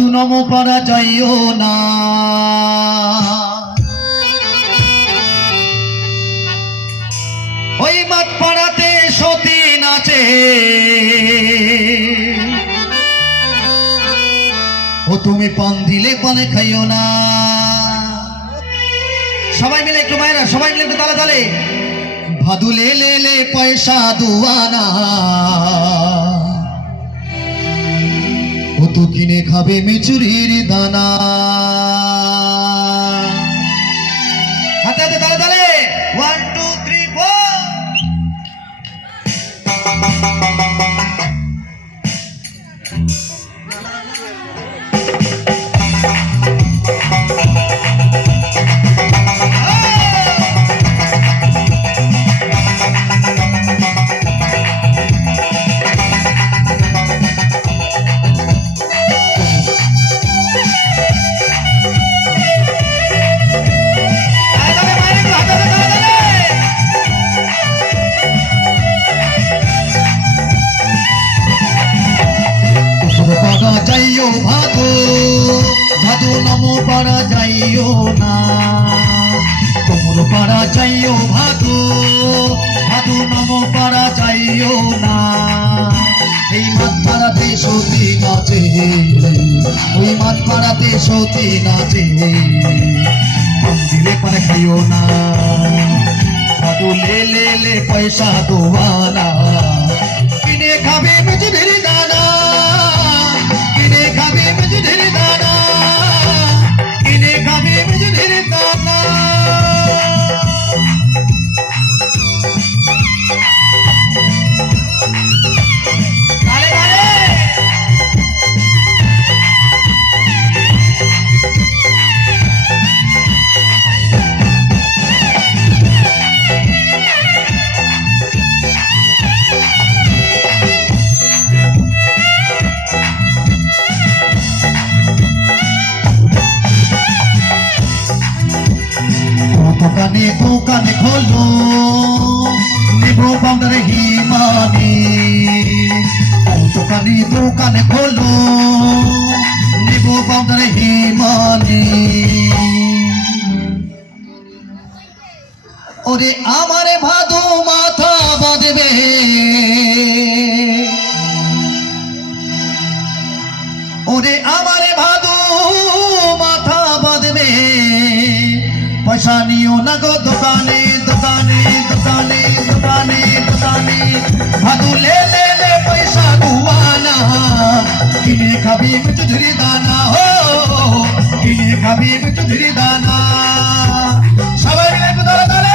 ভাদু নম পারা যাইও না। ওই মাঠ পাড়াতে সতী নাচে, ও তুমি পান দিলে পানে খাইও না। সবাই মিলে একটু মায়েরা, সবাই মিলে একটু তালে তালে। ভাদু লে লে লে পয়সা দুয়ানা, ও তো কিনে খাবে মেচুরির দানা। হাতে হাতে তালে তালে। 1 2 3 4। যাইও ভাদু, ভাদু নম পাড়া যাইও না। তোমর পাড়া যাইও ভাদু, ভাদু নম পাড়া যাইও না। এই মাঠ পাড়াতে সতী নাচে, ওই মাঠ পাড়াতে সতী নাচে, দিলে পারে খাইও না। ভাদু লে লে লে পয়সা দোয়ানা, কিনে খাবে মেচুরির দানা, কিনে খাবে মেচুরির দানা, কিনে খাবে মেচুরির দানা। দোকানে দোকানে খোলো, নেবো বাংলার হিমানি। দোকানে দোকানে খোলো, নেবো বাংলার হিমানি। ওরে আমারে ভাদু মাথা বাঁধবে, ওরে আমারে ভাদু মাথা বাঁধবে। পয়সা নিও না গো দোকানে দোকানে দোকানে দোকানে দোকানে। ভাদু লে লে লে পয়সা দুয়ানা, কিনে খাবি মেচুরির দানা, ও কিনে খাবি মেচুরির দানা। সবাই মিলে একটু তালে তালে।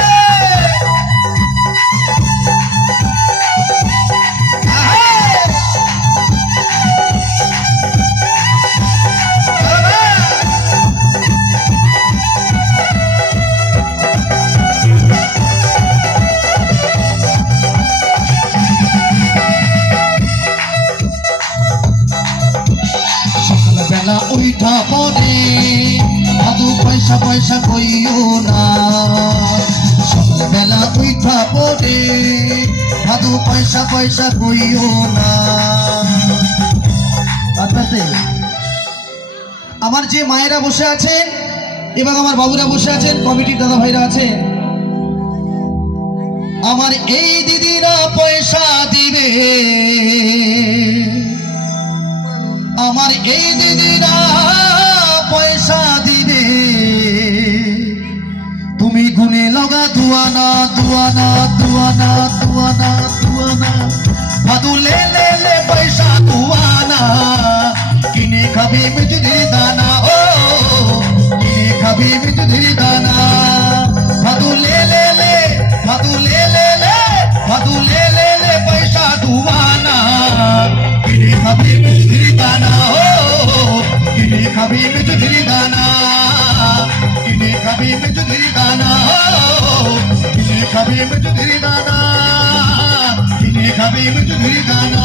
বেলা উঠা পড়ে ভাদু পয়সা পয়সা কইও না। সকালবেলা উঠা পড়ে ভাদু পয়সা পয়সা কইও না। আমার যে মায়েরা বসে আছেন এবং আমার বাবুরা বসে আছেন, কমিটির দাদা ভাইরা আছেন, আমার এই দিদিরা পয়সা দিবে, আমার এই দিদিরা পয়সা দিবে। তুমি গুনে লগা দুয়ানা দুয়ানা দুয়ানা দুয়ানা দুয়ানা। ভাদু লে লে লে পয়সা দুয়ানা, কিনে খাবে মেচুরির দানা, ও কিনে খাবে মেচুরির দানা। ভাদু লে লে লে, ভাদু লে লে লে, ভাদু লে লে লে পয়সা দুয়ানা, কিনে খাবে মেচুরির দানা, ও কিনে খাবে মেচুরির দানা, কিনে খাবে মেচুরির দানা, ও কিনে খাবে মেচুরির দানা, কিনে খাবে মেচুরির দানা।